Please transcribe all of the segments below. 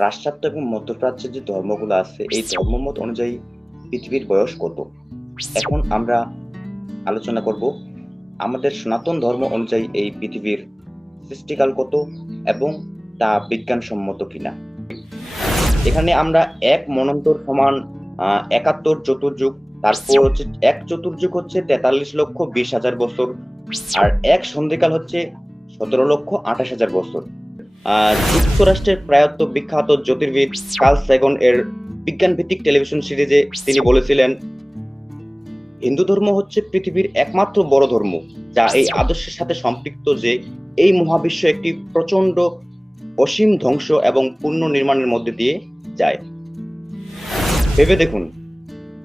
পাশ্চাত্য এবং মধ্যপ্রাচ্যের যে ধর্মগুলো আছে, এই ধর্মমত অনুযায়ী পৃথিবীর বয়স কত? এখন আমরা আলোচনা করব আমাদের সনাতন ধর্ম অনুযায়ী এই পৃথিবীর সৃষ্টিকাল কত এবং তা বিজ্ঞানসম্মত কিনা? এখানে আমরা এক মনন্তর সমান একাত্তর চতুর্যুগ, তারপর হচ্ছে এক চতুর্যুগ হচ্ছে তেতাল্লিশ লক্ষ বিশ হাজার বছর, আর এক সন্ধিকাল হচ্ছে সতেরো লক্ষ আঠাশ হাজার বছর। যুক্তরাষ্ট্রের প্রায়ত্ব বিখ্যাত জ্যোতির্বিদ কার্ল সেগন এর বিজ্ঞান ভিত্তিক টেলিভিশন সিরিজে তিনি বলেছিলেন, হিন্দু ধর্ম হচ্ছে পৃথিবীর একমাত্র বড় ধর্ম, যা এই আদর্শের সাথে সম্পৃক্ত যে এই মহাবিশ্ব একটি প্রচণ্ড অসীম ধ্বংস এবং পূর্ণ নির্মাণের মধ্যে দিয়ে যায়। ভেবে দেখুন,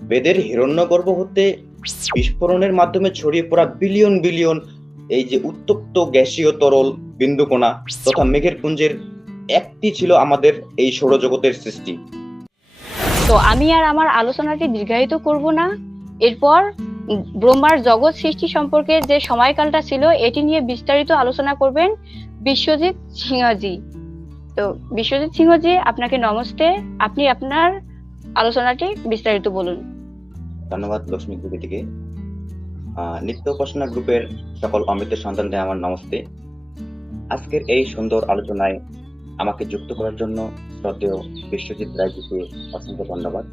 বেদের হিরণ্য হিরণ্যগর্ভ হতে বিস্ফোরণের মাধ্যমে ছড়িয়ে পড়া বিলিয়ন বিলিয়ন এই যে উত্তপ্ত গ্যাসীয় তরল বিন্দুকণা তথা মেঘের পুঞ্জের একটি ছিল আমাদের এই সৌরজগতের সৃষ্টি। তো আমি আর আমার আলোচনাটি দীর্ঘায়িত করব না। এরপর ব্রহ্মার জগৎ সৃষ্টি সম্পর্কে যে সময়কালটা ছিল এটি নিয়ে বিস্তারিত আলোচনা করবেন বিশ্বজিৎ সিংহজি। তো বিশ্বজিৎ সিংহজি আপনাকে নমস্তে। আপনি আপনার আলোচনাটি বিস্তারিত বলুন। ধন্যবাদ লক্ষ্মী থেকে। নিত্য উপাসনা গ্রুপের সকল অমৃত সন্তানদের আমার নমস্তে। আজকের এই সুন্দর আলোচনায় আমাকে যুক্ত করার জন্য শ্রদ্ধেয় বিশ্বজিৎ রায়জিকে অসংখ্য ধন্যবাদ।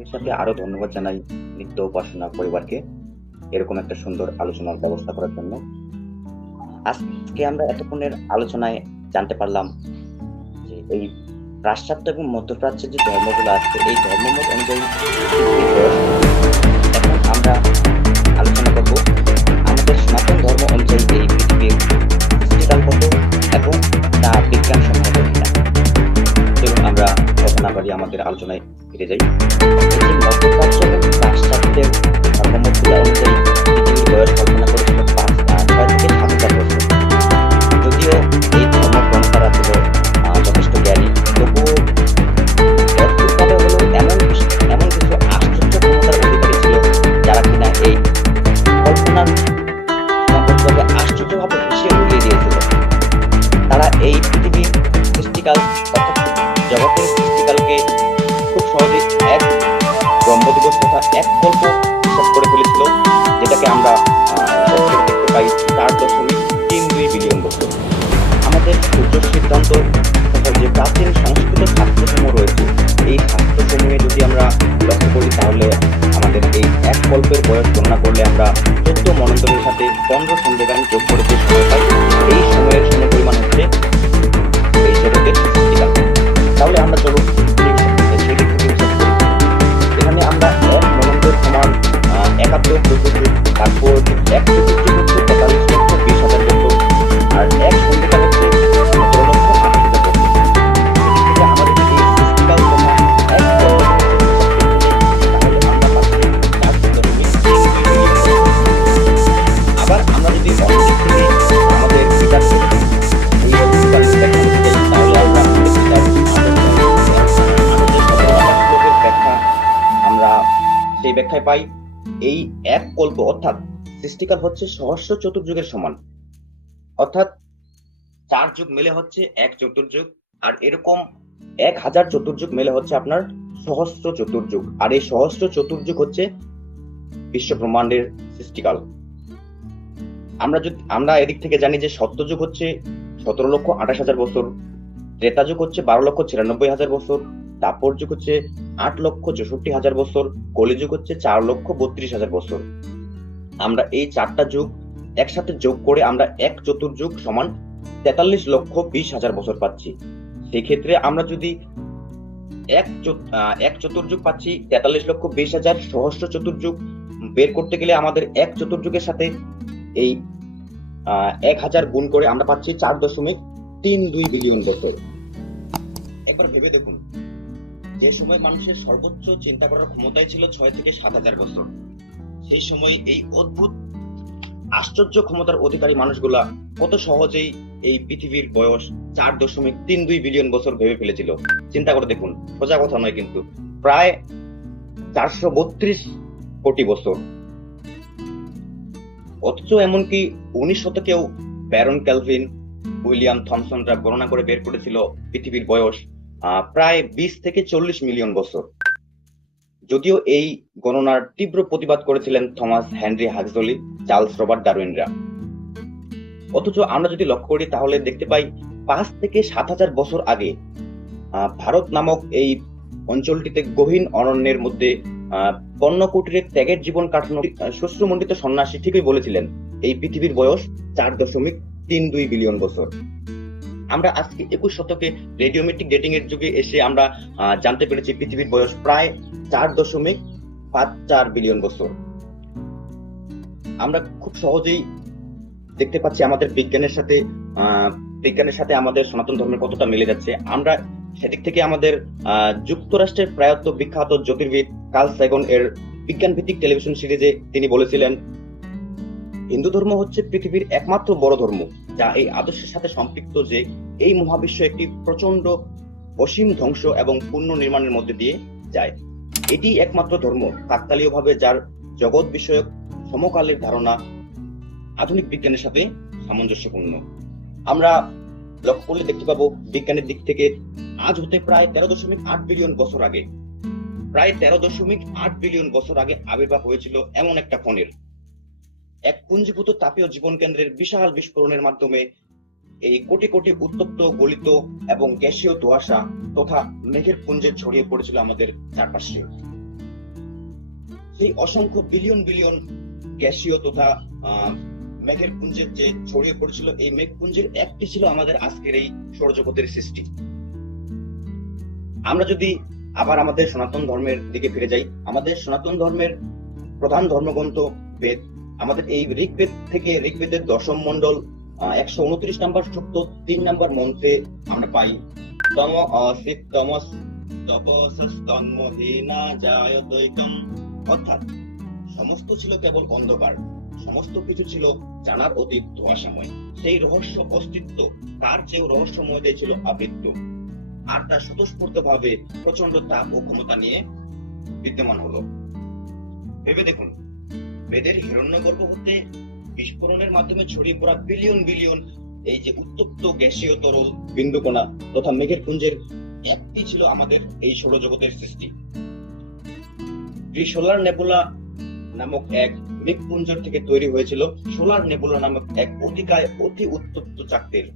এর সাথে আরও ধন্যবাদ জানাই নিত্য উপাসনা পরিবারকে এরকম একটা সুন্দর আলোচনার ব্যবস্থা করার জন্য। আজকে আমরা এতক্ষণের আলোচনায় জানতে পারলাম যে এই পাশ্চাত্য এবং মধ্যপ্রাচ্যের যে ধর্মগুলো আছে, এই ধর্মমত অনুযায়ী আমরা আলোচনা করব। আমাদের সনাতন ধর্ম অনুযায়ী এই পৃথিবীর সৃষ্টিকাল কত এবং তা বিজ্ঞানসম্মত কিনা। চলুন আমরা কথা না আমাদের আলোচনায় ফিরে যাই। পাশ্চাত্যের ধর্মমতগুলো অনুযায়ী পৃথিবীর বয়স কল্পনা করেছিল পনেরো সন্দেগান যোগ করে ব্যাখ্যায় পাই, এই এক কল্প অর্থাৎ সৃষ্টিকাল হচ্ছে সহস্র চতুর্যুগের সমান। অর্থাৎ চার যুগ মিলে হচ্ছে এক চতুর্যুগ, আর এরকম এক হাজার চতুর্যুগ মিলে হচ্ছে আপনার সহস্র চতুর্যুগ। আর এই সহস্র চতুর্যুগ হচ্ছে বিশ্ব ব্রহ্মাণ্ডের সৃষ্টিকাল। আমরা যদি, আমরা এদিক থেকে জানি যে সত্যযুগ হচ্ছে সতেরো লক্ষ আঠাশ হাজার বছর, ত্রেতা যুগ হচ্ছে বারো লক্ষ ছিয়ানব্বই হাজার বছর দাপর যুগ হচ্ছে আট লক্ষ চৌষট্টি হাজার বছর কলিযুগ হচ্ছে চার লক্ষ বত্রিশ হাজার বছর। আমরা এই চারটা যুগ একসাথে যোগ করে আমরা এক চতুর্যুগ সমান তেতাল্লিশ লক্ষ বিশ হাজার বছর পাচ্ছি। সেক্ষেত্রে আমরা যদি এক এক চতুর্যুগ পাচ্ছি, তেতাল্লিশ লক্ষ বিশ হাজার সহস্র চতুর্যুগ, বের করতে গেলে আমাদের এক চতুর্যুগের সাথে এই এক হাজার গুণ করে আমরা পাচ্ছি চার দশমিক তিন দুই বিলিয়ন বছর। একবার ভেবে দেখুন। যে সময় মানুষের সর্বোচ্চ চিন্তা করার ক্ষমতাই ছিল ছয় থেকে সাত হাজার বছর, সেই সময় এই অদ্ভুত, আশ্চর্য ক্ষমতার অধিকারী মানুষগুলা কত সহজেই এই পৃথিবীর বয়স চার দশমিক তিন দুই বিলিয়ন বছর ভেবে ফেলেছিল। চিন্তা করে দেখুন, সোজা কথা নয় কিন্তু, প্রায় চারশো বত্রিশ কোটি বছর। অথচ এমনকি উনিশ শতকেও ব্যারন ক্যালভিন, উইলিয়াম থমসনরা গণনা করে বের করেছিল পৃথিবীর বয়স প্রায় বিশ থেকে চল্লিশ মিলিয়ন বছর। যদিও এই গণনার তীব্র প্রতিবাদ করেছিলেন Thomas Henry Huxley Charles Robert ডারউইনরা। অথচ আমরা যদি লক্ষ্য করি, তাহলে দেখতে পাই পাঁচ থেকে সাত হাজার বছর আগে ভারত নামক এই অঞ্চলটিতে গহীন অরণ্যের মধ্যে পর্ণকুটিরে ত্যাগের জীবন কাটানো শস্যমণ্ডিত সন্ন্যাসী ঠিকই বলেছিলেন, এই পৃথিবীর বয়স চার দশমিক তিন দুই বিলিয়ন বছর। আমরা আজকে একুশ শতকে রেডিওমেট্রিক ডেটিং এর যুগে এসে আমরা জানতে পেরেছি পৃথিবীর বয়স প্রায় চার দশমিক পাঁচ চার বিলিয়ন বছর। আমরা খুব সহজেই দেখতে পাচ্ছি আমাদের বিজ্ঞানের সাথে বিজ্ঞানের সাথে আমাদের সনাতন ধর্মের কতটা মিলে যাচ্ছে। আমরা সেদিক থেকে আমাদের যুক্তরাষ্ট্রের প্রায়ত বিখ্যাত জ্যোতির্বিদ কার্ল সেগন এর বিজ্ঞান ভিত্তিক টেলিভিশন সিরিজে তিনি বলেছিলেন, হিন্দু ধর্ম হচ্ছে পৃথিবীর একমাত্র বড় ধর্ম। যা এই আদর্শের সাথে সম্পৃক্ত যে এই মহাবিশ্ব একটি প্রচণ্ড অসীম ধ্বংস এবং পুণ্য নির্মাণের মধ্যে দিয়ে যায়। এটি একমাত্র ধর্ম কাকতালীয়ভাবে যার জগৎ বিষয়ক সমকালের ধারণা আধুনিক বিজ্ঞানের সাথে সামঞ্জস্যপূর্ণ। আমরা লক্ষ্য করলে দেখতে পাবো বিজ্ঞানের দিক থেকে আজ হতে প্রায় তেরো দশমিক আট বিলিয়ন বছর আগে। প্রায় তেরো দশমিক আট বিলিয়ন বছর আগে আবির্ভাব হয়েছিল এমন একটা কণের। এক পুঞ্জীভূত তাপীয় জীবন কেন্দ্রের বিশাল বিস্ফোরণের মাধ্যমে এই কোটি কোটি উত্তপ্ত, গলিত এবং গ্যাসীয় ধোঁয়াশা তথা মেঘের পুঞ্জে ছড়িয়ে পড়েছিল আমাদের চারপাশে। সেই অসংখ্য বিলিয়ন বিলিয়ন গ্যাসীয় তথা মেঘের পুঞ্জের যে ছড়িয়ে পড়েছিল, এই মেঘপুঞ্জের একটি ছিল আমাদের আজকের এই সৌরজগতের সৃষ্টি। আমরা যদি আবার আমাদের সনাতন ধর্মের দিকে ফিরে যাই, আমাদের সনাতন ধর্মের প্রধান ধর্মগ্রন্থ বেদ আমাদের এই ঋগ্বেদ থেকে ঋগ্বেদের দশম মন্ডল একশো উনত্রিশ নম্বর সূক্ত তিন নম্বর মন্ত্রে আমরা পাই, তম অসিত তমস তপসস্তন্মহীনা জায়তৈকম অর্থাৎ সমস্ত ছিল কেবল অন্ধকার, সমস্ত কিছু ছিল জানার অতীত ধোঁয়াশাময়। সেই রহস্য অস্তিত্ব তার চেয়েও রহস্যময় ছিল আবৃত্ত। আর তা স্বতঃস্ফূর্ত ভাবে প্রচণ্ড তাপ ও ক্ষমতা নিয়ে বিদ্যমান হলো। ভেবে দেখুন বেদের হিরণ্যগর্ভ হতে বিস্ফোরণের মাধ্যমে ছড়িয়ে পড়া বিলিয়ন বিলিয়ন এই যে উত্তপ্ত গ্যাসীয় তরল বিন্দুকণা তথা মেঘের পুঞ্জের একটি ছিল আমাদের এই সৌরজগতের সৃষ্টি। সোলার নেবুলা নামক এক মেঘপুঞ্জর থেকে তৈরি হয়েছিল সোলার নেবুলা নামক এক অতিকায় অতি উত্তপ্ত চাকতির।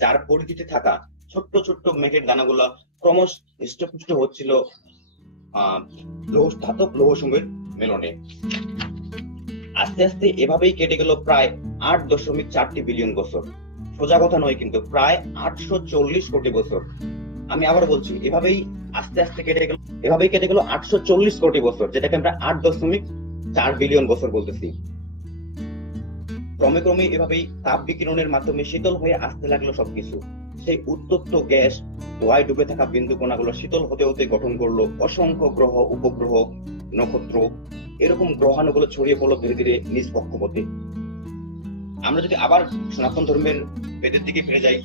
যার পরিধিতে থাকা ছোট্ট ছোট্ট মেঘের দানাগুলা ক্রমশ হৃষ্টপুষ্ট হচ্ছিল, আহ লৌহ সময়ের মেলনে। আস্তে আস্তে এভাবেই কেটে গেল প্রায় আট দশমিক চারটি বিলিয়ন বছর। সোজা কথা নয় কিন্তু প্রায় আটশো চল্লিশ কোটি বছর। আমি আবার বলছি, এভাবেই আস্তে আস্তে কেটে গেল, এভাবেই কেটে গেল আটশো চল্লিশ কোটি বছর, যেটাকে আমরা আট দশমিক চার বিলিয়ন বছর বলতেছি। ক্রমে ক্রমে এভাবেই তাপ বিকিরণের মাধ্যমে শীতল হয়ে আসতে লাগল সবকিছু। সেই উত্তপ্ত গ্যাস ধোয়ায় ডুবে থাকা বিন্দু কণাগুলো শীতল হতে হতে গঠন করল অসংখ্য গ্রহ, উপগ্রহ, নক্ষত্র। এরকম গ্রহাণুগুলো ছড়িয়ে পড়ল ধীরে ধীরে নিজ কক্ষপথে আমরা যদি আবার সনাতন ধর্মের বেদের দিকে ফিরে যাই,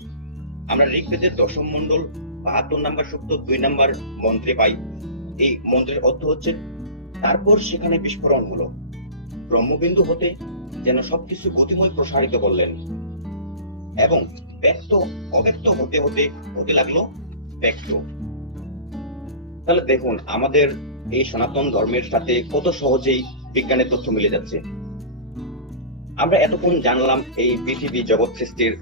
আমরা ঋগ্বেদের দশম মন্ডল বাহাত্তর নাম্বার সূক্ত দুই নাম্বার মন্ত্রে পাই। এই মন্ত্রের অর্থ হচ্ছে, তারপর সেখানে বিস্ফোরণ হলো। ব্রহ্মবিন্দু হতে যেন সবকিছু গতিময় প্রসারিত করলেন। এবং ব্যক্ত, অব্যক্ত হতে হতে হতে লাগল ব্যক্ত। তাহলে দেখুন, আমাদের এই সনাতন ধর্মের সাথে কত সহজেই বিজ্ঞানের তথ্য মিলে যাচ্ছে। আমরা এতক্ষণ জানলাম এই পৃথিবী জগৎ সৃষ্টির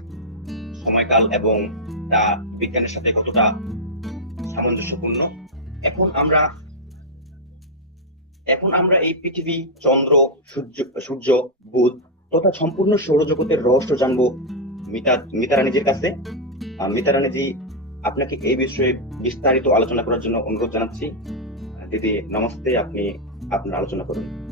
সময়কাল এবং তা বিজ্ঞানের সাথে কতটা সামঞ্জস্যপূর্ণ। এখন আমরা এখন আমরা এই পৃথিবী, চন্দ্র, সূর্য সূর্য, বুধ তথা সম্পূর্ণ সৌরজগতের রহস্য জানব মিতা মিতা রানীজির কাছে। মিতা রানীজি আপনাকে এই বিষয়ে বিস্তারিত আলোচনা করার জন্য অনুরোধ জানাচ্ছি। দিদি, নমস্তে, আপনি আপনার আলোচনা করুন।